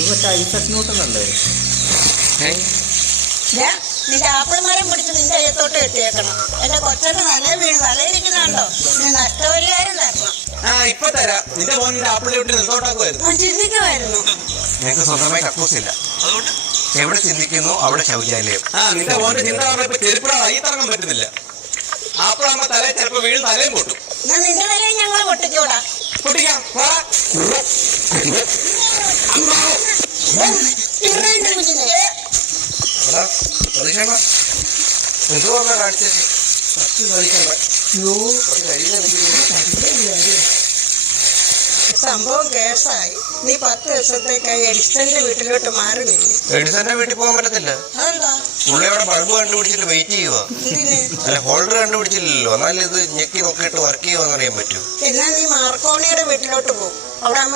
ഇത് മറ്റേ ഐസക് ന്യൂട്ടനല്ലേ? നിന്റെ ആപ്പിൾ മരം പിടിച്ച് നിന്റെ അയ്യത്തോട്ട് കെട്ടിയേക്കണം. എന്റെ കൊച്ചന്റെ തലേ വീണ് തലയിരിക്കുന്നുണ്ടോ? നീ നഷ്ടപരിഹാരം തരണം. ഇപ്പൊ തരാം. നിന്റെ മോനിന്റെ ആപ്പിളിൽ വിട്ട് നിന്നോട്ടാക്കുമായിരുന്നു. ചിന്തിക്കുമായിരുന്നു. നിനക്ക് സ്വന്തമായി കക്കൂസില്ല, അതുകൊണ്ട് എവിടെ ചിന്തിക്കുന്നു അവിടെ ശൗചാലയം. നിന്റെ മോന്റെ ചിന്ത പറഞ്ഞ ഇപ്പൊ ചെരുപ്പിടാ ഈ തറങ്ങാൻ പറ്റുന്നില്ല. ആപ്പിളാകുമ്പോ തലേ ചിലപ്പോ വീഴും, തലയും പൊട്ടും. എന്നാ നിന്റെ തലയും ഞങ്ങൾ പൊട്ടിച്ചൂടാ. പൊട്ടിക്കാം. എന്ത് പറഞ്ഞാ കാണിച്ചത്? സംഭവം കേസായി. നീ 10 ദിവസത്തേക്കായി എഡിസന്റെ വീട്ടിലോട്ട് മാറുന്നില്ലേ? എഡിസന്റെ വീട്ടിൽ പോകാൻ പറ്റത്തില്ല. അതെന്താ? പുള്ളിയോടെ ബൾബ് കണ്ടുപിടിച്ചിട്ട് വെയിറ്റ് ചെയ്യുക. അല്ല, ഹോൾഡർ കണ്ടുപിടിച്ചില്ലല്ലോ. എന്നാലും ഇത് ഞെക്കി നോക്കിയിട്ട് വർക്ക് ചെയ്യുമെന്ന് അറിയാൻ പറ്റൂ. എന്നാ നീ മാർക്കോണിയുടെ വീട്ടിലോട്ട് പോകും. അവിടെ